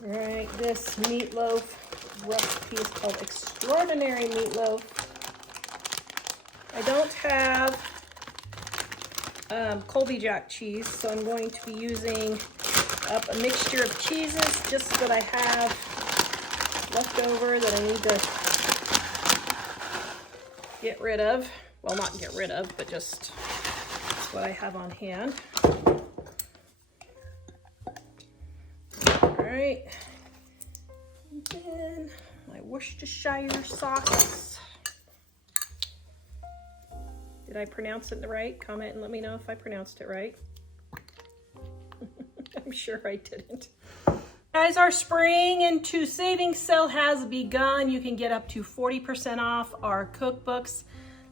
All right, this meatloaf recipe is called Extraordinary Meatloaf. I don't have Colby Jack cheese, so I'm going to be using up a mixture of cheeses just that I have left over that I need to get rid of. Well, not get rid of, but just what I have on hand. All right, and then my Worcestershire sauce. Did I pronounce it right? Comment and let me know if I pronounced it right. I'm sure I didn't. Guys, our spring into savings sale has begun. You can get up to 40% off our cookbooks.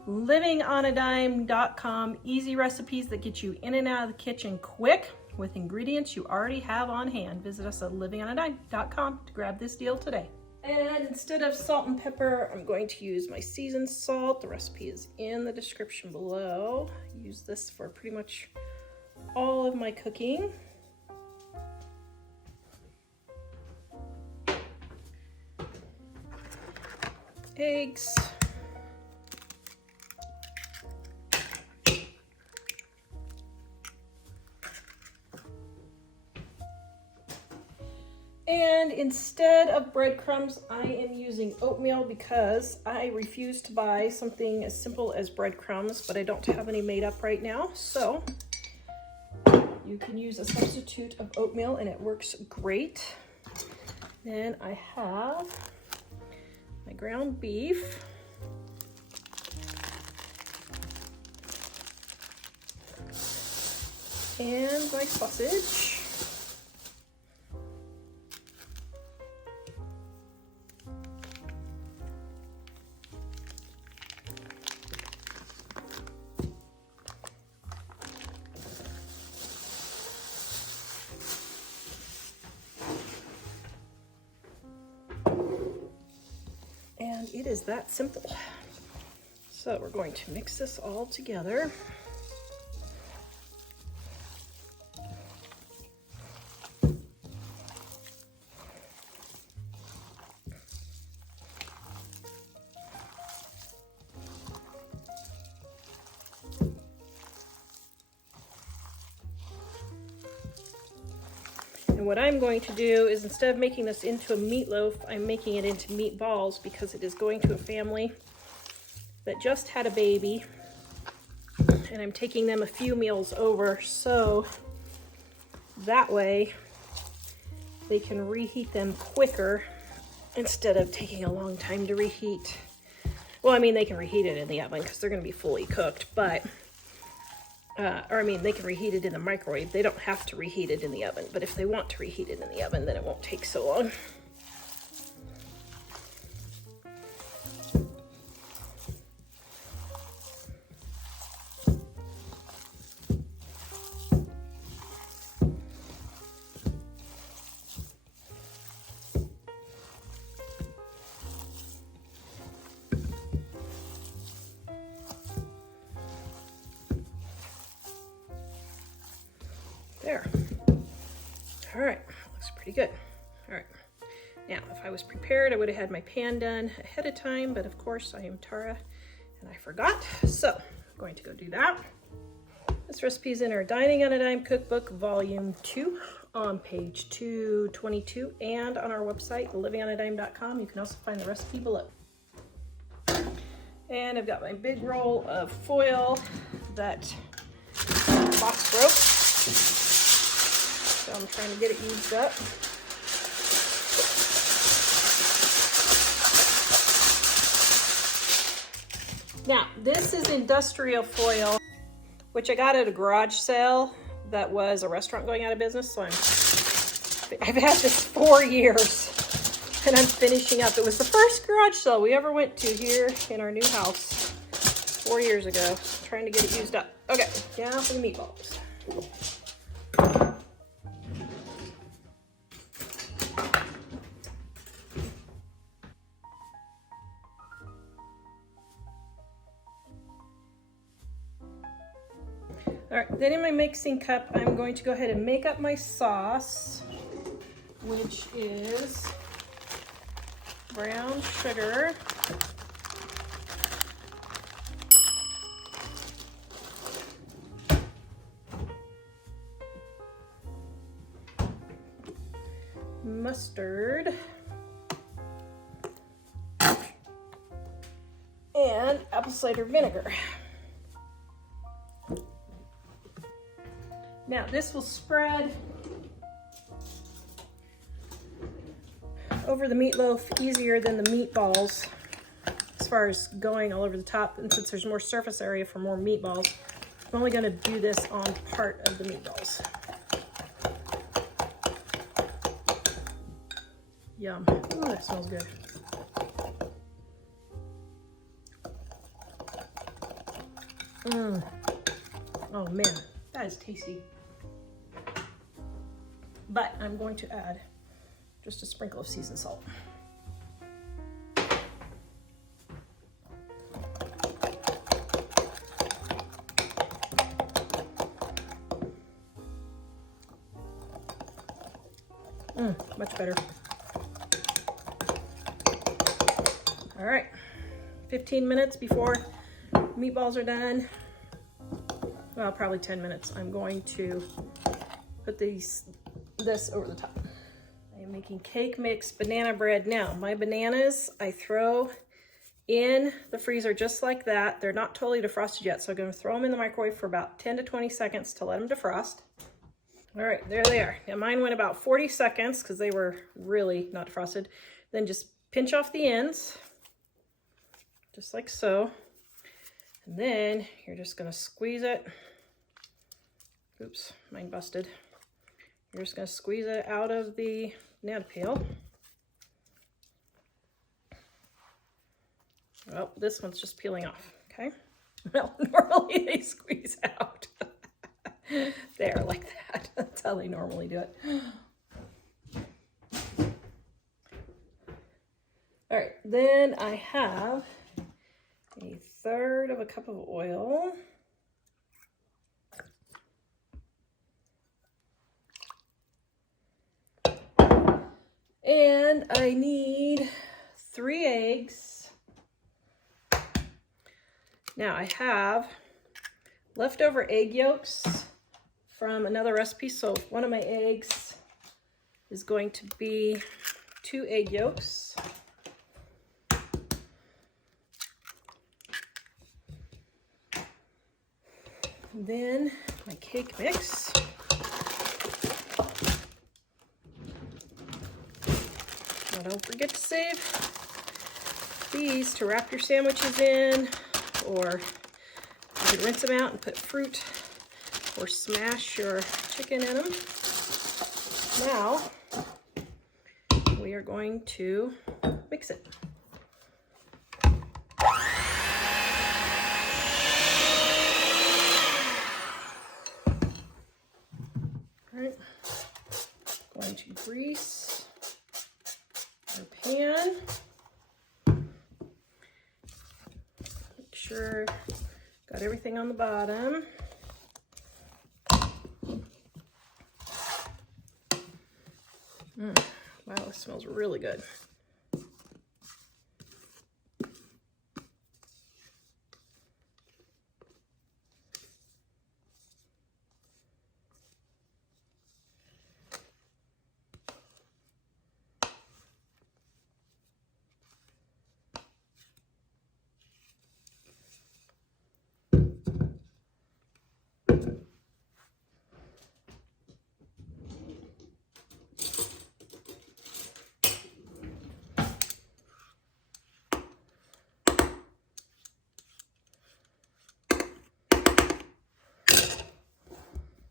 livingonadime.com. Easy recipes that get you in and out of the kitchen quick with ingredients you already have on hand. Visit us at livingonadime.com to grab this deal today. And instead of salt and pepper, I'm going to use my seasoned salt. The recipe is in the description below. I use this for pretty much all of my cooking. Eggs. And instead of breadcrumbs, I am using oatmeal because I refuse to buy something as simple as breadcrumbs, but I don't have any made up right now. So you can use a substitute of oatmeal and it works great. Then I have my ground beef. And my sausage. And it is that simple. So we're going to mix this all together. And what I'm going to do is, instead of making this into a meatloaf, I'm making it into meatballs because it is going to a family that just had a baby. And I'm taking them a few meals over, so that way they can reheat them quicker instead of taking a long time to reheat. Well, I mean, they can reheat it in the oven because they're going to be fully cooked, but or I mean, they can reheat it in the microwave. They don't have to reheat it in the oven, but if they want to reheat it in the oven, then it won't take so long. There. All right, looks pretty good. All right, now if I was prepared, I would have had my pan done ahead of time, but of course I am Tara and I forgot. So I'm going to go do that. This recipe is in our Dining on a Dime Cookbook, Volume 2 on page 222 and on our website, livingonadime.com. You can also find the recipe below. And I've got my big roll of foil that box broke. So I'm trying to get it used up. Now, this is industrial foil, which I got at a garage sale that was a restaurant going out of business. So I've had this 4 years and I'm finishing up. It was the first garage sale we ever went to here in our new house 4 years ago. So I'm trying to get it used up. Okay, now for the meatballs. All right, then in my mixing cup, I'm going to go ahead and make up my sauce. which is brown sugar, mustard, and apple cider vinegar. Now this will spread over the meatloaf easier than the meatballs as far as going all over the top, and since there's more surface area for more meatballs, I'm only going to do this on part of the meatballs. Yum. Oh, that smells good. Oh man, that is tasty. But I'm going to add just a sprinkle of seasoned salt. Much better. All right, 15 minutes before meatballs are done. Well, probably 10 minutes. I'm going to put this over the top. I am making cake mix banana bread. Now, my bananas I throw in the freezer just like that. They're not totally defrosted yet, so I'm going to throw them in the microwave for about 10 to 20 seconds to let them defrost. All right, there they are. Now, mine went about 40 seconds because they were really not defrosted. Then just pinch off the ends, just like so. And then you're just going to squeeze it. Oops, mine busted. You're just going to squeeze it out of the banana peel. Well, this one's just peeling off, okay? Well, normally they squeeze out. There, like that. That's how they normally do it. All right, then I have 1/3 of a cup of oil. And I need 3 eggs. Now I have leftover egg yolks from another recipe. So one of my eggs is going to be 2 egg yolks. And then my cake mix. Now don't forget to save these to wrap your sandwiches in, or you can rinse them out and put fruit or smash your chicken in them. Now we are going to mix it. All right, going to grease our pan. Make sure got everything on the bottom. Wow, this smells really good.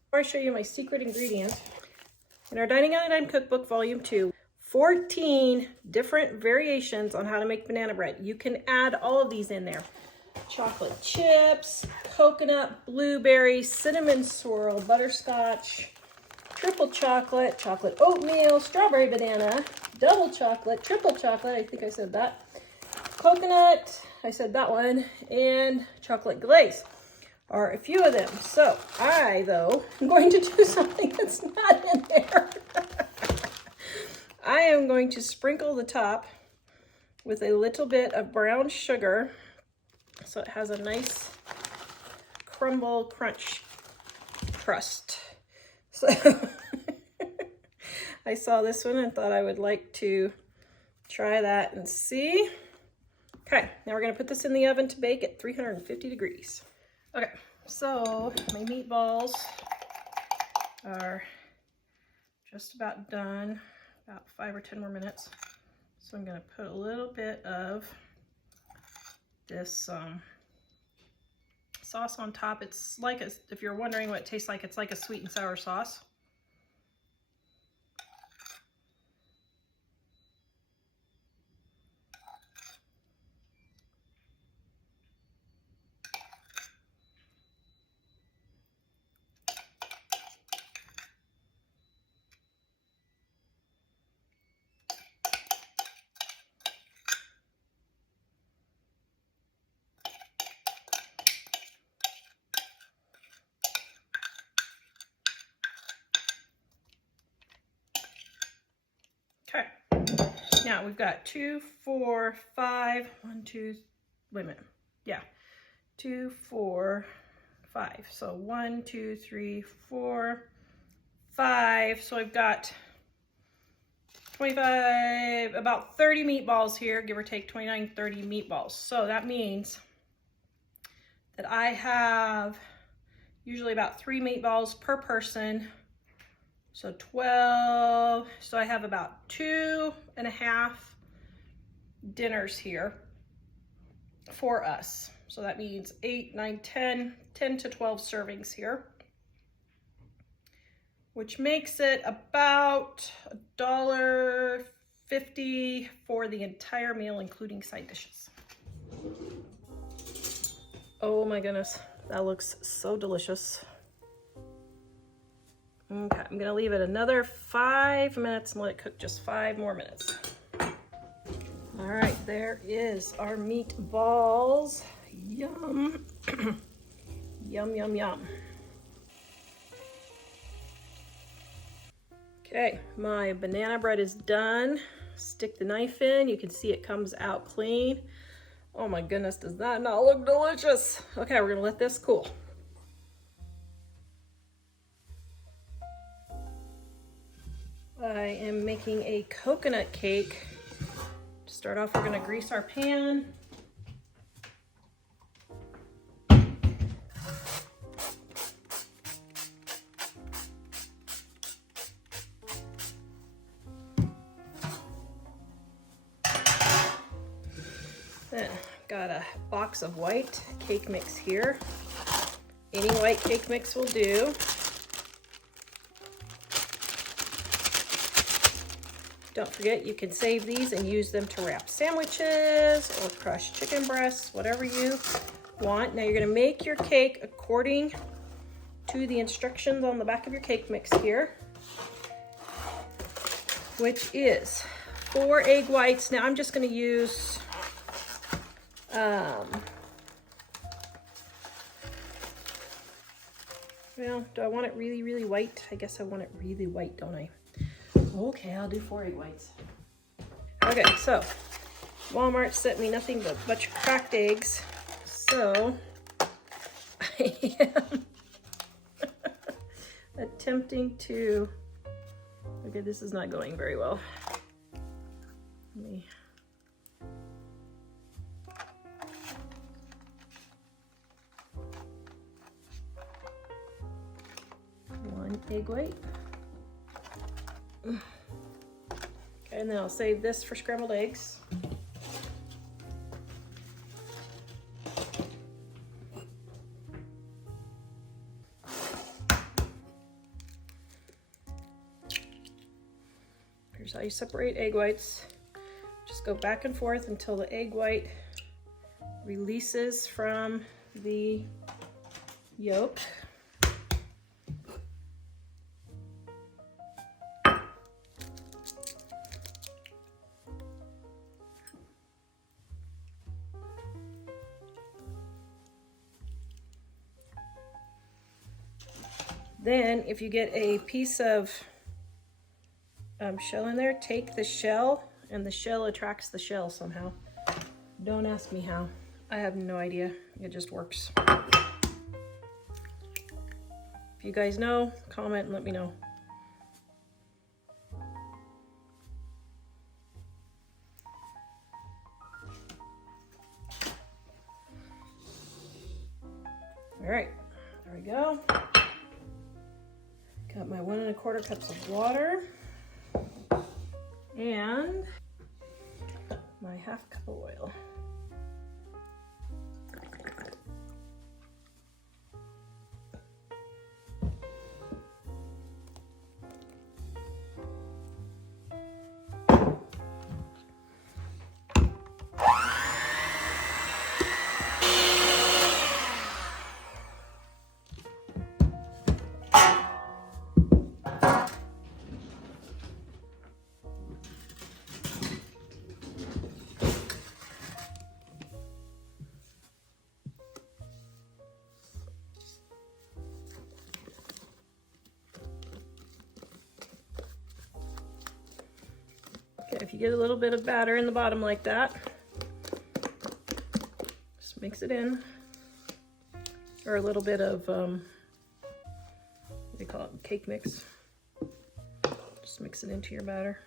Before I show you my secret ingredient, in our Dining on a Dime Cookbook Volume 2, 14 different variations on how to make banana bread. You can add all of these in there. Chocolate chips, coconut, blueberry, cinnamon swirl, butterscotch, triple chocolate, chocolate oatmeal, strawberry banana, double chocolate, triple chocolate, I think I said that, coconut, I said that one, and chocolate glaze are a few of them. So I, though, am going to do something that's not in there. I am going to sprinkle the top with a little bit of brown sugar so it has a nice crumble crunch crust. So I saw this one and thought I would like to try that and see. Okay, now we're gonna put this in the oven to bake at 350 degrees. Okay, so my meatballs are just about done, about 5 or 10 more minutes. So I'm gonna put a little bit of this sauce on top. It's like, if you're wondering what it tastes like, it's like a sweet and sour sauce. Okay, now we've got 2, 4, 5, 1, 2, wait a minute, yeah, 2, 4, 5. So 1, 2, 3, 4, 5. So I've got 25, about 30 meatballs here, give or take 29, 30 meatballs. So that means that I have usually about 3 meatballs per person. So 12, so I have about 2.5 dinners here for us. So that means 8, 9, 10 to 12 servings here, which makes it about $1.50 for the entire meal, including side dishes. Oh my goodness, that looks so delicious. Okay, I'm gonna leave it another 5 minutes and let it cook just 5 more minutes. All right, there is our meatballs. Yum. Yum, yum, yum. Okay, my banana bread is done. Stick the knife in, you can see it comes out clean. Oh my goodness, does that not look delicious? Okay, we're gonna let this cool. I am making a coconut cake. To start off, we're gonna grease our pan. Then got a box of white cake mix here. Any white cake mix will do. Don't forget, you can save these and use them to wrap sandwiches or crush chicken breasts, whatever you want. Now you're gonna make your cake according to the instructions on the back of your cake mix here, which is 4 egg whites. Now I'm just gonna use, well, do I want it really, really white? I guess I want it really white, don't I? Okay, I'll do 4 egg whites. Okay, so Walmart sent me nothing but a bunch of cracked eggs. So I am attempting to, okay, this is not going very well. Let me, one egg white. Okay, and then I'll save this for scrambled eggs. Here's how you separate egg whites. Just go back and forth until the egg white releases from the yolk. Then if you get a piece of shell in there, take the shell, and the shell attracts the shell somehow. Don't ask me how. I have no idea. It just works. If you guys know, comment and let me know. All right, there we go. Got my 1 1/4 cups of water and my 1/2 cup of oil. Okay, if you get a little bit of batter in the bottom like that, just mix it in. Or a little bit of, what do you call it, cake mix. Just mix it into your batter.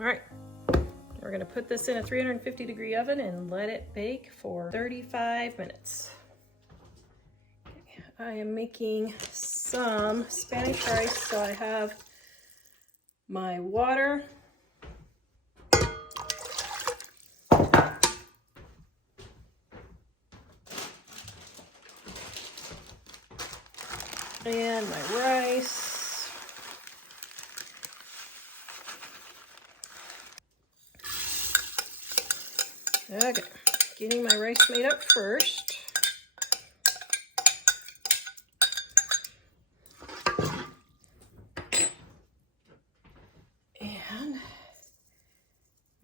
All right, we're gonna put this in a 350-degree oven and let it bake for 35 minutes. Okay, I am making some Spanish rice, so I have my water. And my rice. Okay, getting my rice made up first. And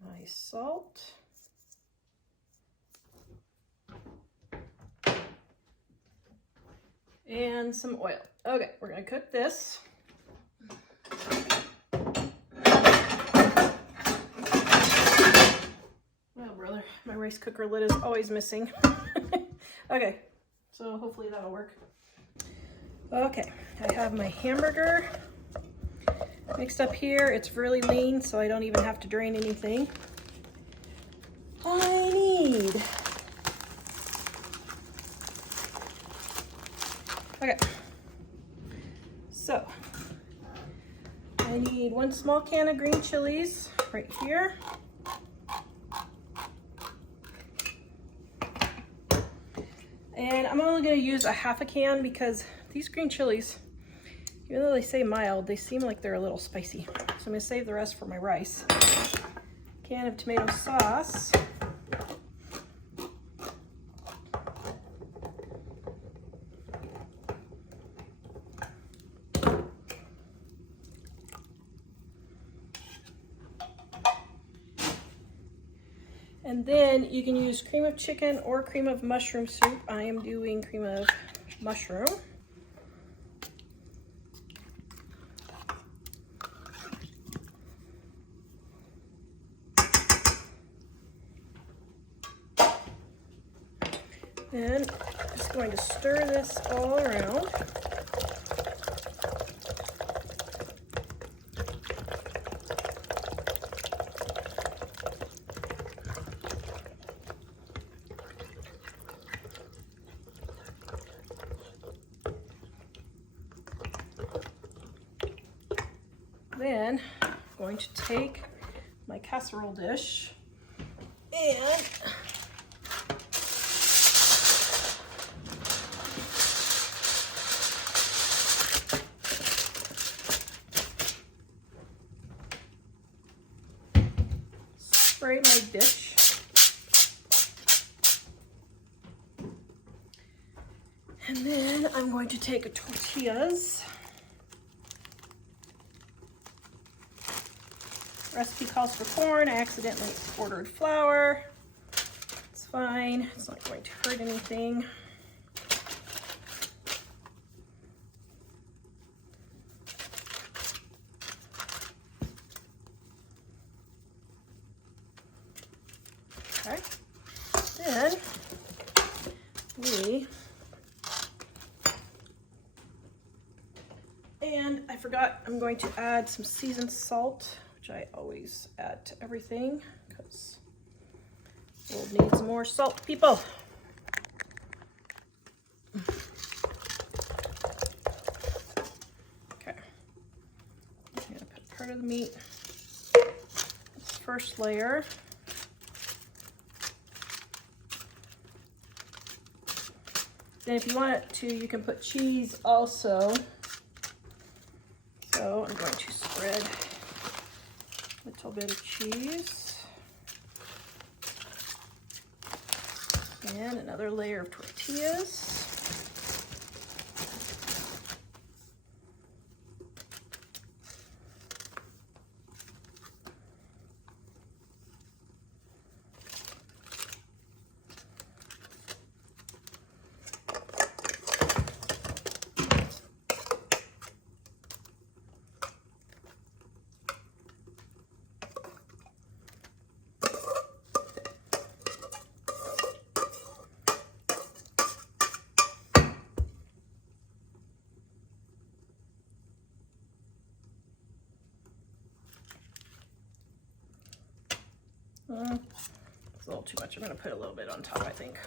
my salt. And some oil. Okay, we're gonna cook this. Brother, my rice cooker lid is always missing. Okay, so hopefully that'll work. Okay, I have my hamburger mixed up here. It's really lean, so I don't even have to drain anything. I need, okay, so I need 1 small can of green chilies right here. And I'm only going to use a 1/2 can because these green chilies, even though they say mild, they seem like they're a little spicy. So I'm going to save the rest for my rice. Can of tomato sauce. And then you can use cream of chicken or cream of mushroom soup. I am doing cream of mushroom. And I'm just going to stir this all around. Then I'm going to take my casserole dish. And spray my dish. And then I'm going to take a tortillas. Recipe calls for corn. I accidentally ordered flour. It's fine. It's not going to hurt anything. Okay. Then and I forgot, I'm going to add some seasoned salt, which I always add to everything because we'll need some more salt, people. Okay, I'm gonna put part of the meat, this first layer. Then if you want it to, you can put cheese also. So I'm going to spread a little bit of cheese and another layer of tortillas. It's a little too much. I'm going to put a little bit on top, I think.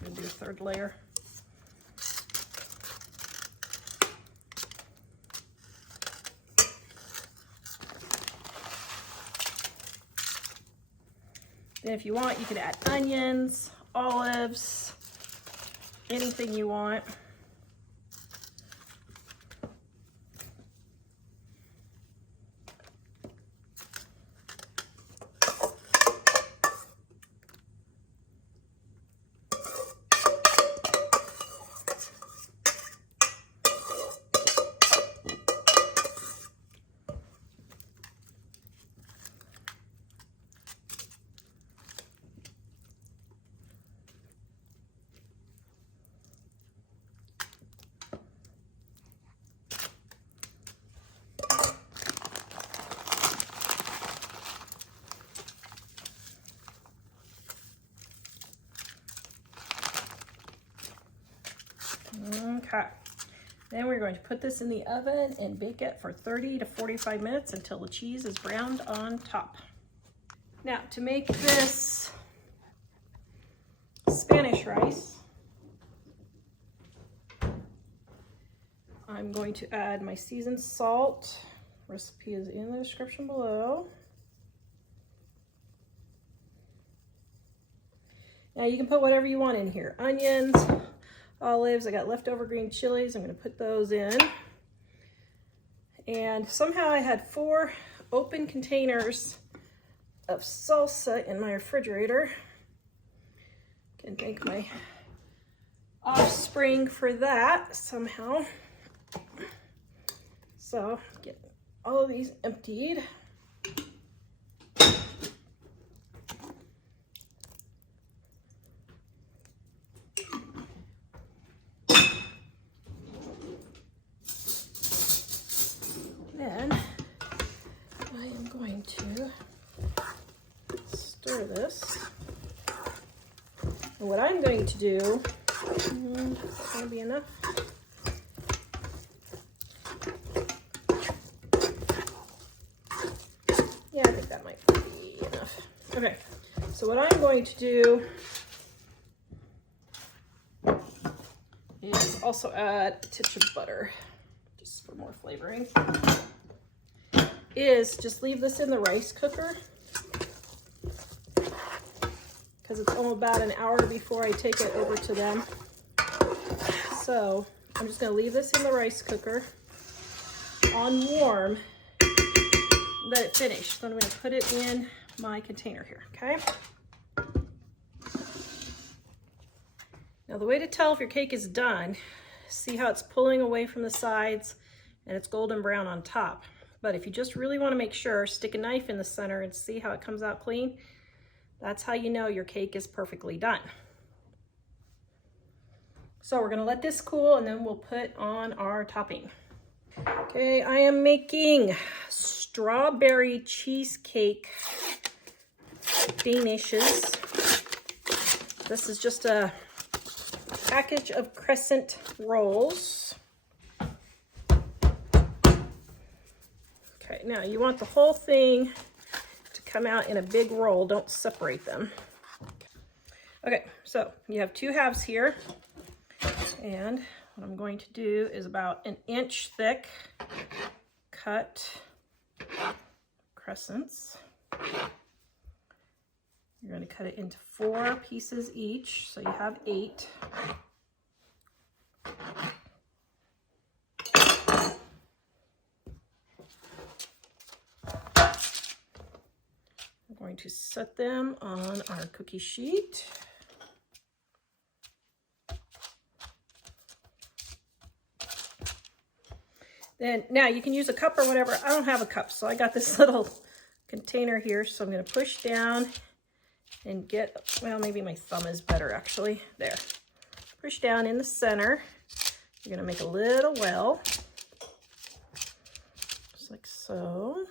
I'm going to do a third layer. Then if you want, you could add onions, olives, anything you want. Okay, then we're going to put this in the oven and bake it for 30 to 45 minutes until the cheese is browned on top. Now, to make this Spanish rice, I'm going to add my seasoned salt. Recipe is in the description below. Now you can put whatever you want in here. Onions, olives, I got leftover green chilies. I'm going to put those in. And somehow I had 4 open containers of salsa in my refrigerator. Can thank my offspring for that somehow. So get all of these emptied. Then I am going to stir this. And what I'm going to do, is that going to be enough? Yeah, I think that might be enough. Okay, so what I'm going to do is also add a touch of butter, just for more flavoring. is just leave this in the rice cooker because it's only about an hour before I take it over to them. So I'm just going to leave this in the rice cooker on warm, let it finish. So I'm going to put it in my container here, okay? Now the way to tell if your cake is done, see how it's pulling away from the sides and it's golden brown on top. But if you just really want to make sure, stick a knife in the center and see how it comes out clean. That's how you know your cake is perfectly done. So we're going to let this cool and then we'll put on our topping. Okay, I am making strawberry cheesecake danishes. This is just a package of crescent rolls. Okay, now you want the whole thing to come out in a big roll. Don't separate them. Okay, so you have 2 halves here. And what I'm going to do is about an inch thick cut crescents. You're going to cut it into 4 pieces each, so you have 8. I'm going to set them on our cookie sheet. Then now you can use a cup or whatever. I don't have a cup, so I got this little container here. So I'm going to push down and get, well, maybe my thumb is better actually. There. Push down in the center. You're going to make a little well, just like so.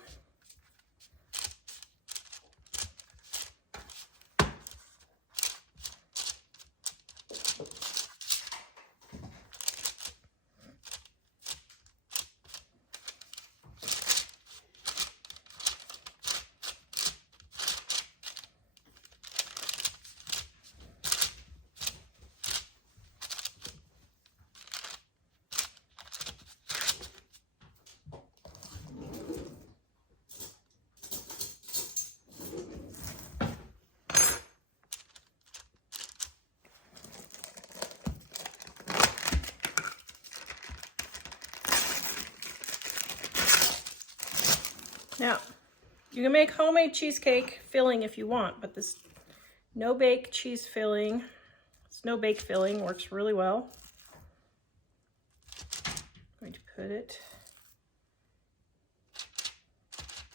Now, you can make homemade cheesecake filling if you want, but this no-bake cheese filling, this no-bake filling works really well. I'm going to put it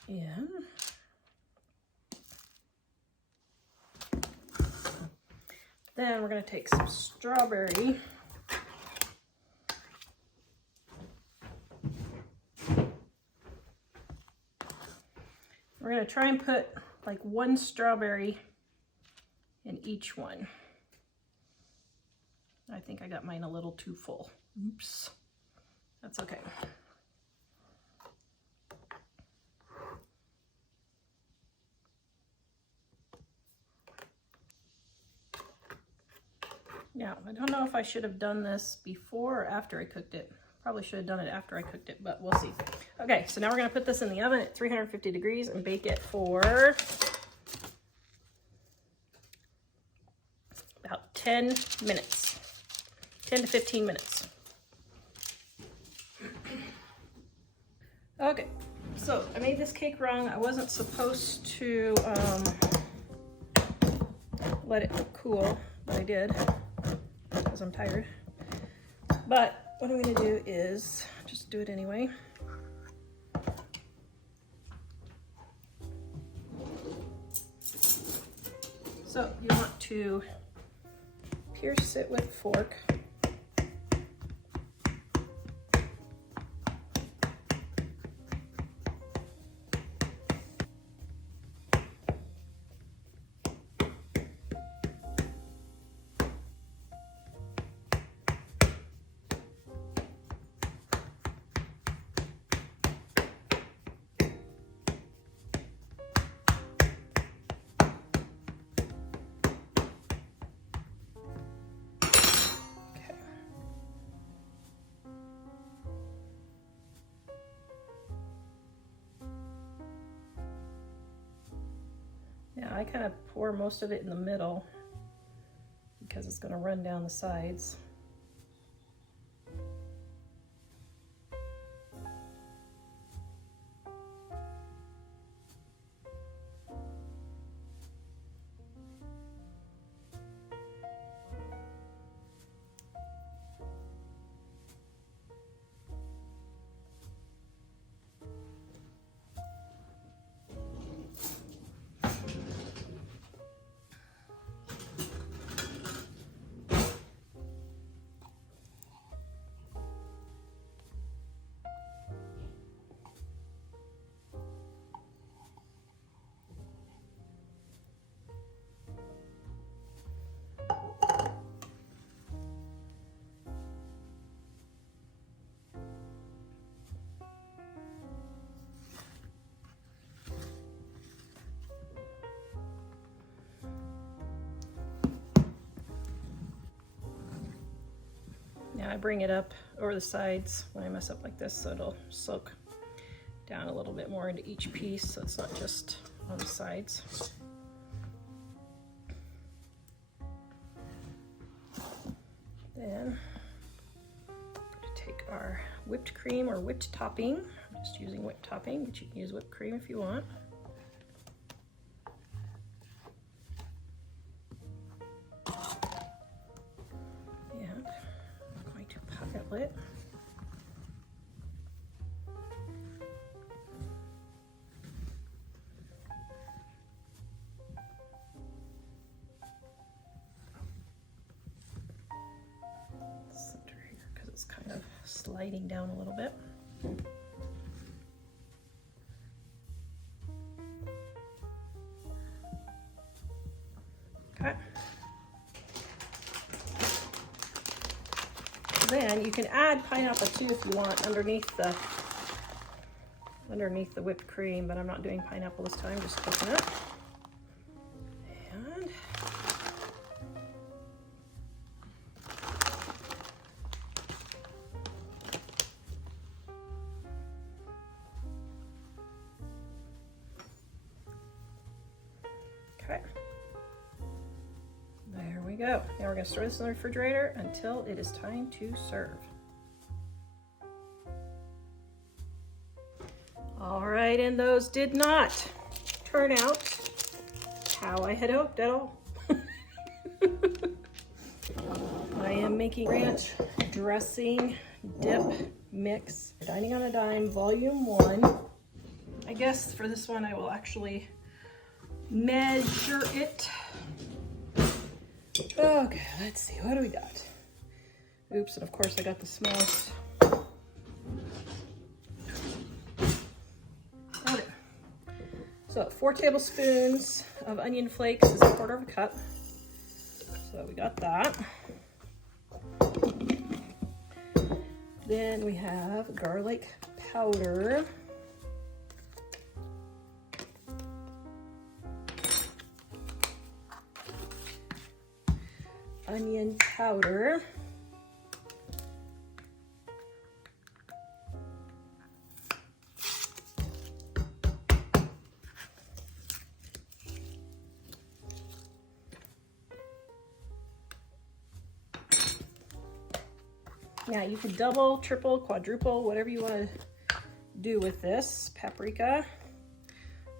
in. Then we're going to take some strawberry. We're going to try and put like 1 strawberry in each one. I think I got mine a little too full. Oops. That's okay. Now, I don't know if I should have done this before or after I cooked it. Probably should have done it after I cooked it, but we'll see. Okay, so now we're going to put this in the oven at 350 degrees and bake it for about 10 minutes. 10 to 15 minutes. Okay, so I made this cake wrong. I wasn't supposed to let it cool, but I did because I'm tired. But what I'm going to do is just do it anyway. So you want to pierce it with a fork. I kind of pour most of it in the middle because it's going to run down the sides. Now I bring it up over the sides when I mess up like this so it'll soak down a little bit more into each piece so it's not just on the sides. Then take our whipped cream or whipped topping. I'm just using whipped topping, but you can use whipped cream if you want. It. Center here because it's kind of sliding down a little bit. Okay. Then you can add pineapple too if you want underneath the whipped cream, but I'm not doing pineapple this time, just coconut. And okay. There we go. Now we're going to store this in the refrigerator until it is time to serve. All right, and those did not turn out how I had hoped at all. I am making ranch dressing dip mix, Dining on a Dime, Volume 1. I guess for this one I will actually measure it. Okay, let's see, what do we got? Oops, and of course I got the smallest. Okay. So 4 tablespoons of onion flakes is 1/4 cup. So we got that. Then we have garlic powder. Onion powder. Now you can double, triple, quadruple, whatever you want to do with this. Paprika.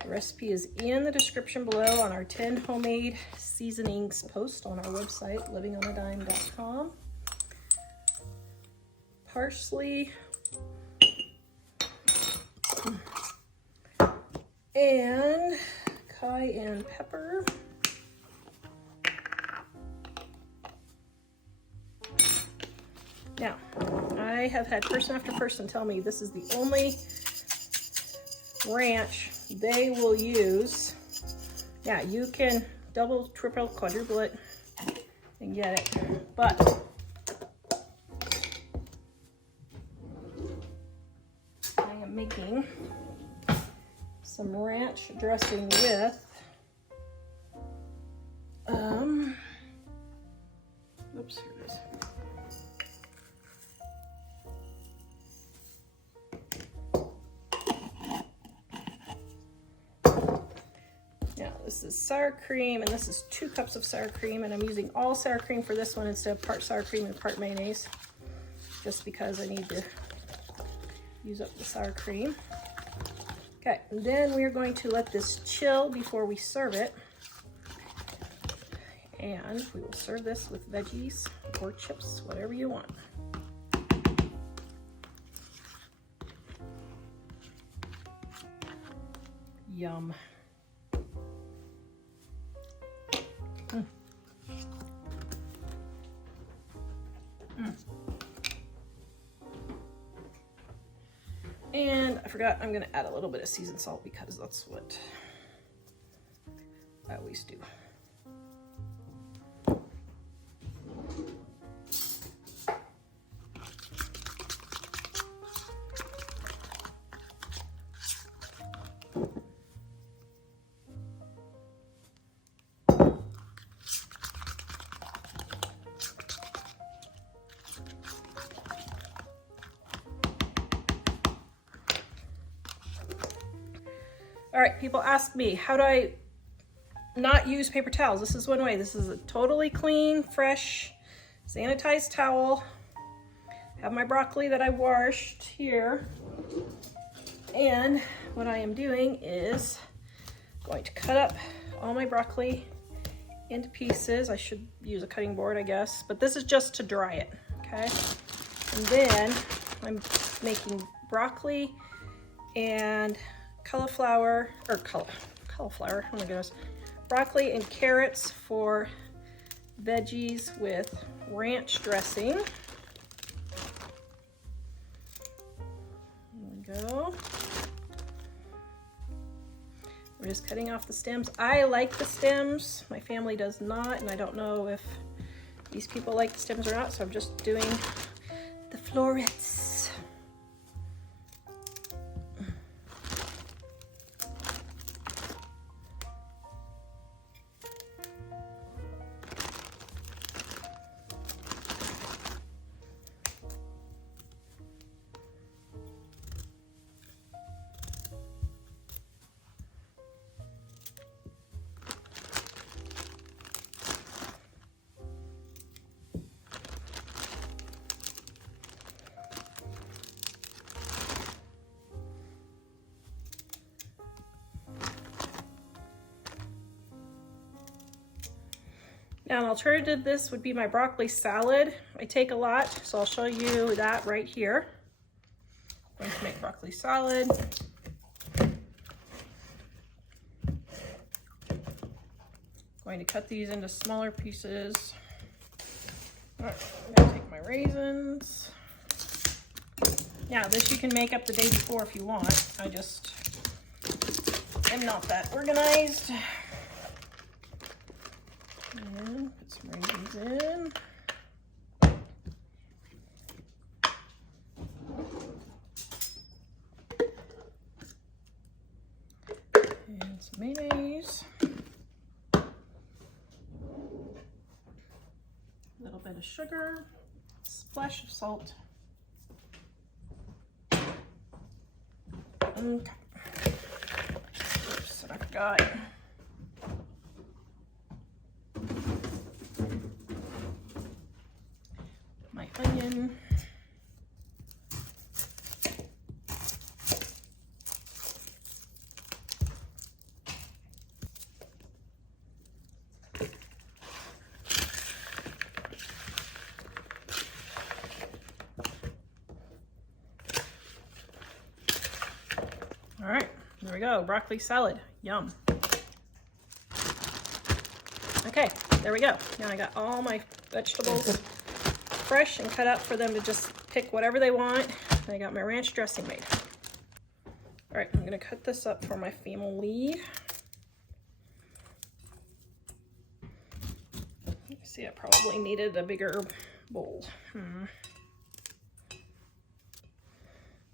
The recipe is in the description below on our 10 homemade seasonings post on our website, livingonadime.com. Parsley. And cayenne pepper. Now, I have had person after person tell me this is the only ranch they will use. Yeah, you can double, triple, quadruple it and get it, but I am making some ranch dressing with oops, here it is. Now This is sour cream, and this is 2 cups of sour cream, and I'm using all sour cream for this one instead of part sour cream and part mayonnaise, just because I need to use up the sour cream. Okay, and then we're going to let this chill before we serve it. And we will serve this with veggies or chips, whatever you want. Yum. And I forgot, I'm gonna add a little bit of seasoned salt because that's what I always do. All right, people ask me, how do I not use paper towels? This is one way. This is a totally clean, fresh, sanitized towel. Have my broccoli that I washed here. And what I am doing is going to cut up all my broccoli into pieces. I should use a cutting board, I guess, but this is just to dry it, okay? And then I'm making broccoli and cauliflower, oh my goodness, broccoli and carrots for veggies with ranch dressing. There we go. We're just cutting off the stems. I like the stems. My family does not, and I don't know if these people like the stems or not, so I'm just doing the florets. Now, an alternative to this would be my broccoli salad. I take a lot, so I'll show you that right here. I'm going to make broccoli salad. Going to cut these into smaller pieces. All right, I'm going to take my raisins. Now, this you can make up the day before if you want. I just am not that organized. And put some raisins in. And some mayonnaise. A little bit of sugar. Splash of salt. Okay. So I've got my onion. All right, there we go, broccoli salad, yum. Okay, there we go. Now I got all my vegetables fresh and cut up for them to just pick whatever they want. I got my ranch dressing made. All right, I'm gonna cut this up for my family. See, I probably needed a bigger bowl.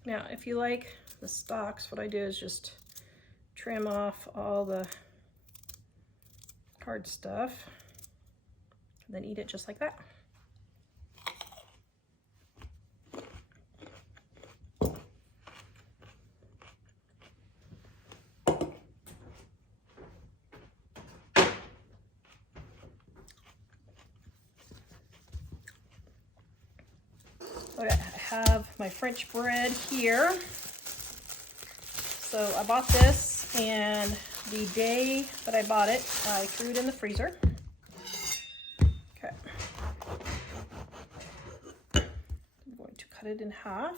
Now, if you like the stalks, what I do is just trim off all the hard stuff and then eat it just like that. Okay, I have my French bread here. So I bought this, and the day that I bought it, I threw it in the freezer. Okay. I'm going to cut it in half.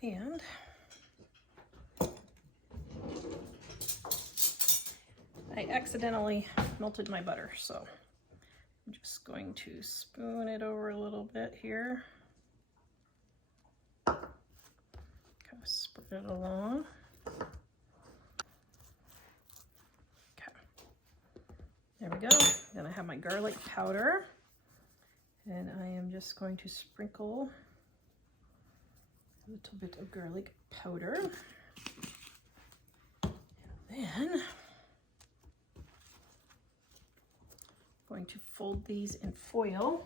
And I accidentally melted my butter, so I'm just going to spoon it over a little bit here. Kind of spread it along. Okay. There we go. Then I have my garlic powder, and I am just going to sprinkle a little bit of garlic powder. And then I'm going to fold these in foil.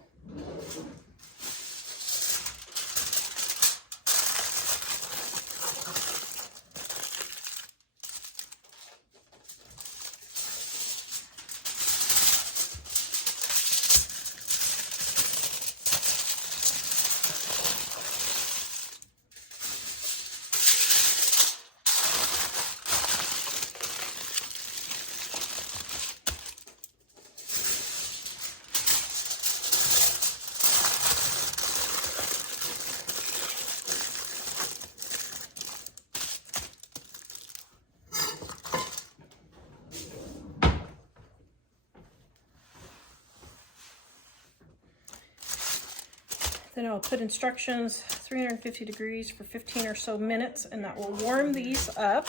Then I'll put instructions, 350 degrees for 15 or so minutes, and that will warm these up.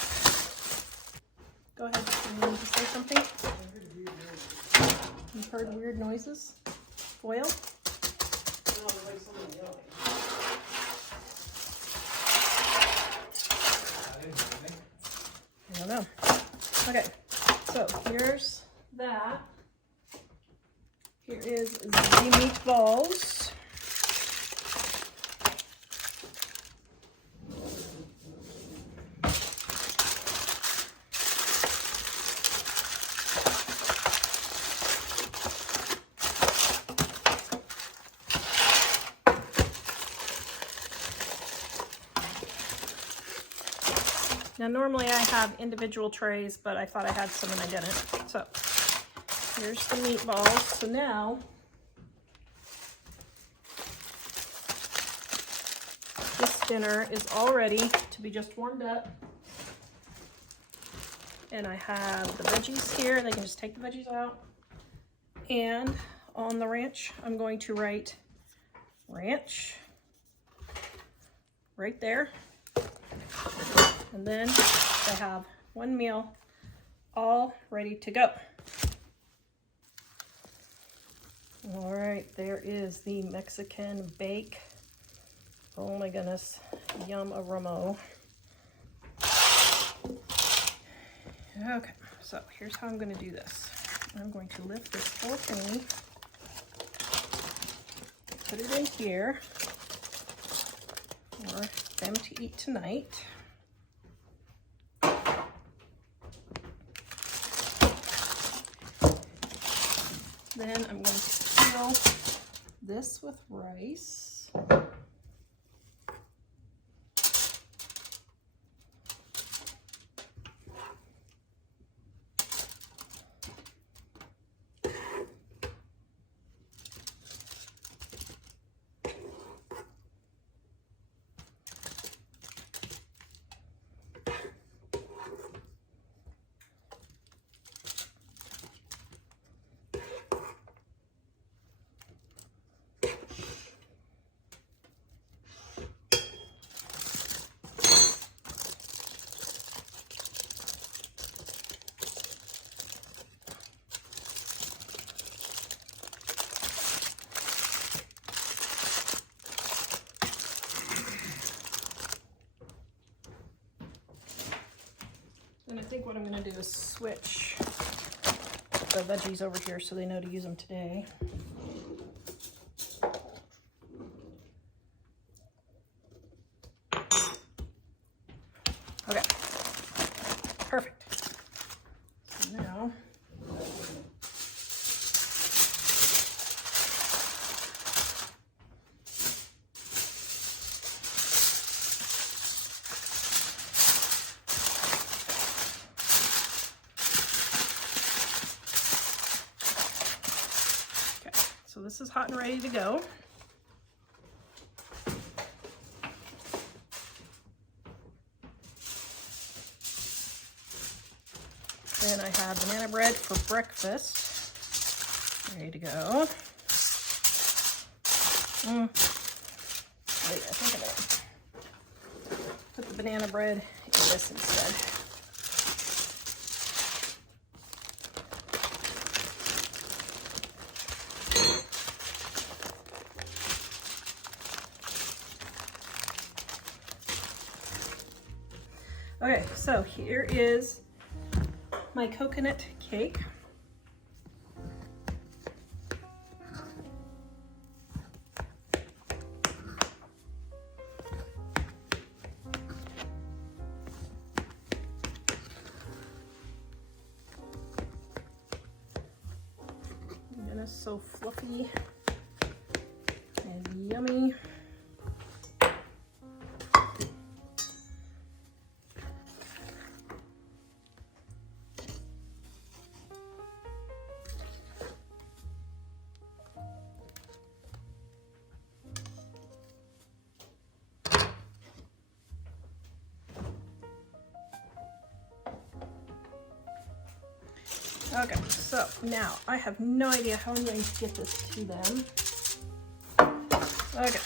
Go ahead, you need to say something? You heard weird noises? Foil? I don't know. Okay, so here's that. Here is the meatballs. Now normally I have individual trays, but I thought I had some and I didn't. So here's the meatballs. So now this dinner is all ready to be just warmed up. And I have the veggies here, and they can just take the veggies out. And on the ranch, I'm going to write ranch right there. And then I have one meal all ready to go. All right, there is the Mexican bake. Oh my goodness, yum-a-rummo. Okay, so here's how I'm gonna do this. I'm going to lift this whole thing, put it in here for them to eat tonight. Then I'm going to fill this with rice. And I think what I'm going to do is switch the veggies over here so they know to use them today. this is hot and ready to go. And I have banana bread for breakfast, ready to go. Wait, I think I'm gonna put the banana bread in this instead. Okay, so here is my coconut cake. And it's so fluffy and yummy. Okay, so now I have no idea how I'm going to get this to them. Okay,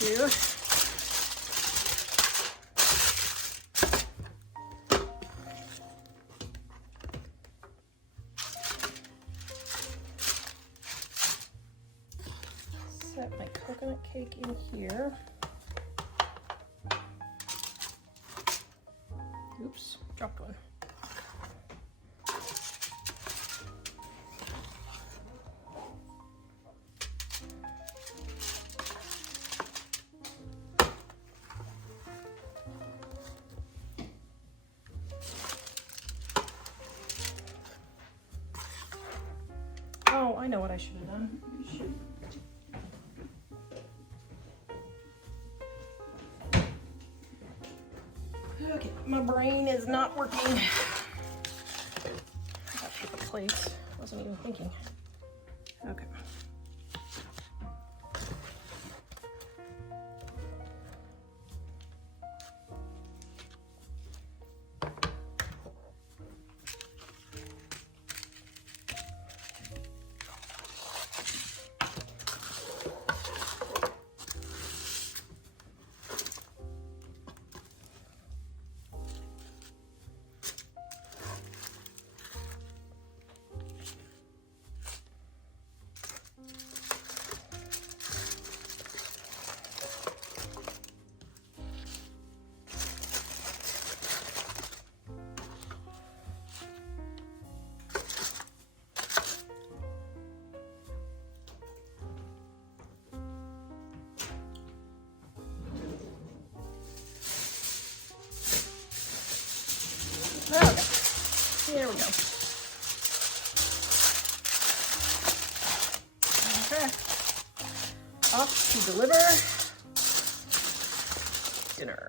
going to set my coconut cake in here. Oops, dropped one. Oh, I know what I should have done. Okay, my brain is not working. I got paper plates. Wasn't even thinking. Okay. Okay, here we go. Okay, off to deliver dinner.